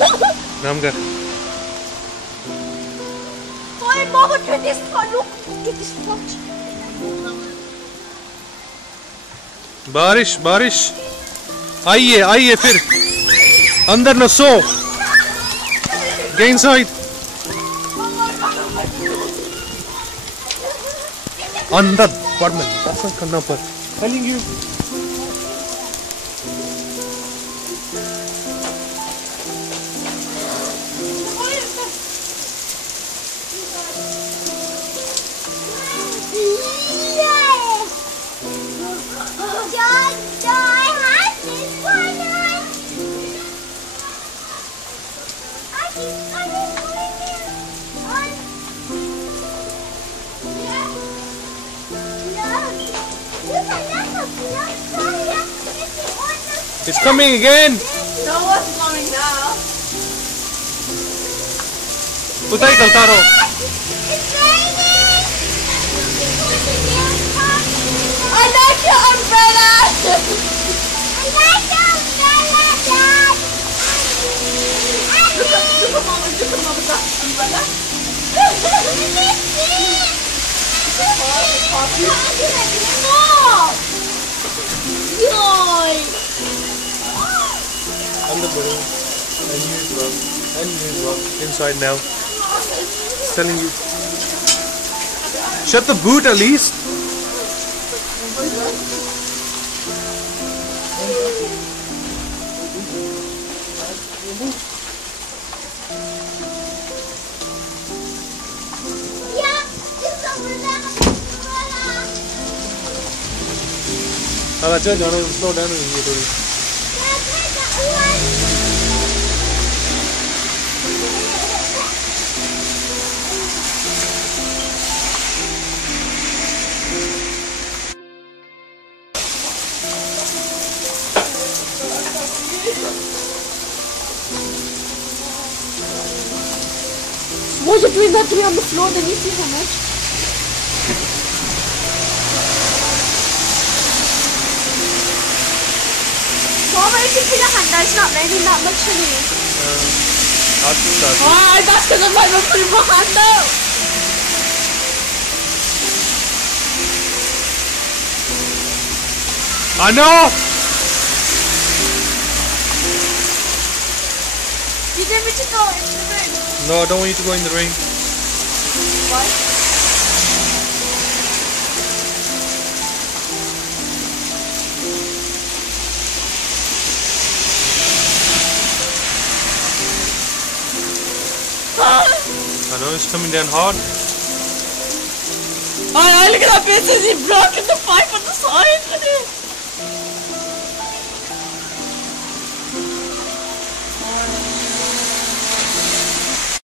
नाम कर Oi, mama, look at this spot. Look at this spot. बारिश बारिश आइए फिर अंदर न सो Get inside अंदर पढ़ना दर्शन करना पर telling you It's coming again. No, what's coming now? उताई चलता रहो. It's raining. I like your umbrella. I like your umbrella, Dad. Look at Mama's umbrella. Let me see. Yoy. Under the room. And use rock. Inside now. It's telling you. Shut the boot at least. I'll tell you, slow down a little. Why are you doing that to me on the floor? Then you see how much. Mama, it should be the hand. It's not raining that much anyway. Why? That's because I'm not even putting my hand out. I know. You didn't want me to go into the room. No, I don't want you to go in the rain. Why? I know it's coming down hard. Oh, look at that bitch! He broke the pipe on the side.